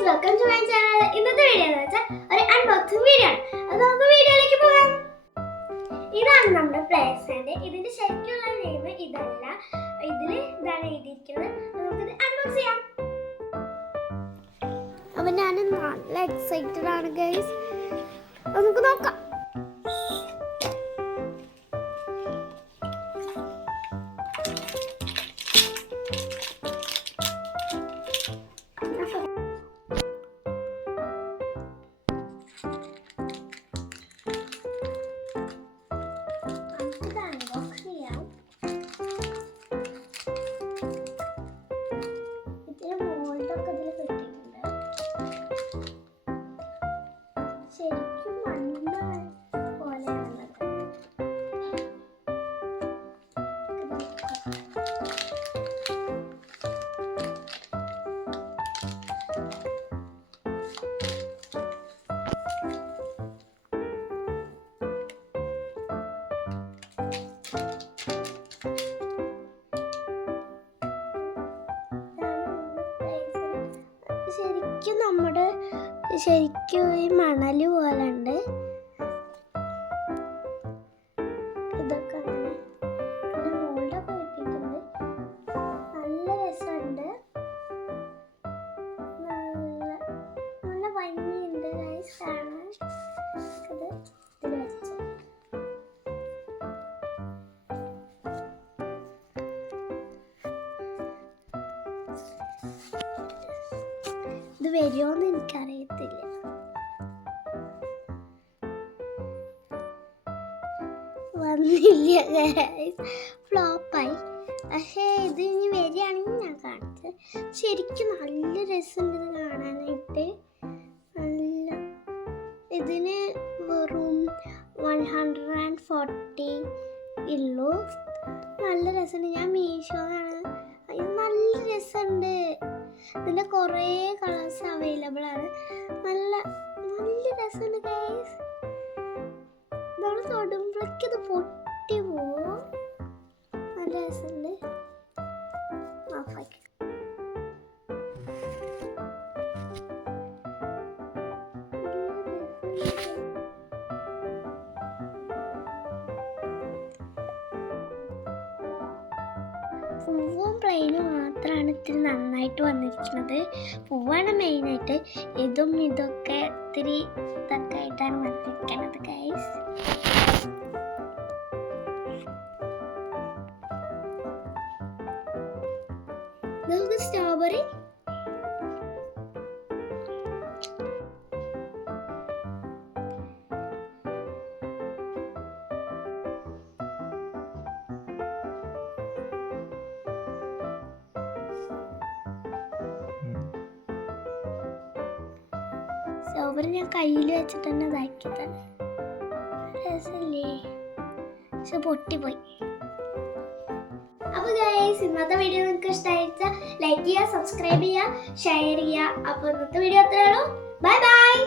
Guys, welcome to my channel. ഇന്നത്തെ video എന്ന് വെച്ചാൽ ഒരു അൺബോക്സിംഗ് വീഡിയോ ആണ്. അപ്പോൾ നമുക്ക് വീഡിയോയിലേക്ക് പോകാം. ഇതാണ് നമ്മുടെ പ്ലേ സ്റ്റാൻഡ്. ഇതിന്റെ ശരിക്കുള്ള നെയിം ഇതല്ല, ഇതാണ് എഴുതിയിരിക്കുന്നത്. നമുക്കിത് അൺബോക്സ് ചെയ്യാം. അപ്പോൾ ഞാൻ നല്ല എക്സൈറ്റഡ് ആണ് ഗൈസ്. നമുക്ക് നോക്കാം. ശരിക്കും മണ്ണ് പോലെയാണുള്ളത്. ശരിക്കും ഈ മണല് പോലെ ഉണ്ട്. ഇതൊക്കെ അങ്ങനെ മോൾഡൊക്കെ കിട്ടിയിട്ടുണ്ട്. നല്ല രസമുണ്ട്, നല്ല ഭംഗിയുണ്ട് ഗൈസ് കാണാൻ. ഇത് വെച്ച് ഇത് വരുമോന്ന് എനിക്കറിയത്തില്ല. വന്നില്ല ഗൈസ്, ഫ്ലോപ്പായി. പക്ഷേ ഇത് ഇനി വരികയാണെങ്കിൽ ഞാൻ കാണിച്ചത്. ശരിക്കും നല്ല രസമുണ്ട് ഇത് കാണാനായിട്ട്. നല്ല ഇതിന് വെറും 140 ഉള്ളൂ. നല്ല രസമുണ്ട്. ഞാൻ മീഷോന്നാണ്. ഇത് നല്ല രസമുണ്ട്. ഇതിൻ്റെ കുറേ കളേഴ്സ് അവൈലബിൾ ആണ്. നല്ല രസമുണ്ട് ഗൈസ്. നമ്മൾ തൊടുമ്പോഴേക്ക് ഇത് പൊട്ടി പോവും. നല്ല രസമുണ്ട്. ഓഫാക്കി പൂവും പ്ലെയിനും മാത്രമാണ് ഇത്തിരി നന്നായിട്ട് വന്നിരിക്കുന്നത്. പൂവാണ് മെയിനായിട്ട്. ഇതൊക്കെ ഇത്തിരി ഇതൊക്കെ ആയിട്ടാണ് വന്നിരിക്കുന്നത് ഗൈസ്. ഇതൊക്കെ സ്ട്രോബെറി. സ്ട്രോബെറി ഞാൻ കയ്യിൽ വെച്ചിട്ട് തന്നെ ഇതാക്കിയതാണ്. രസമില്ലേ? പക്ഷെ പൊട്ടിപ്പോയി. അപ്പോൾ ഗൈസ്, ഇന്നത്തെ വീഡിയോ നിങ്ങൾക്ക് ഇഷ്ടമായിച്ചാൽ ലൈക്ക് ചെയ്യുക, സബ്സ്ക്രൈബ് ചെയ്യുക, ഷെയർ ചെയ്യുക. അപ്പോൾ ഇന്നത്തെ വീഡിയോ അത്രയേ ഉള്ളൂ. Bye bye.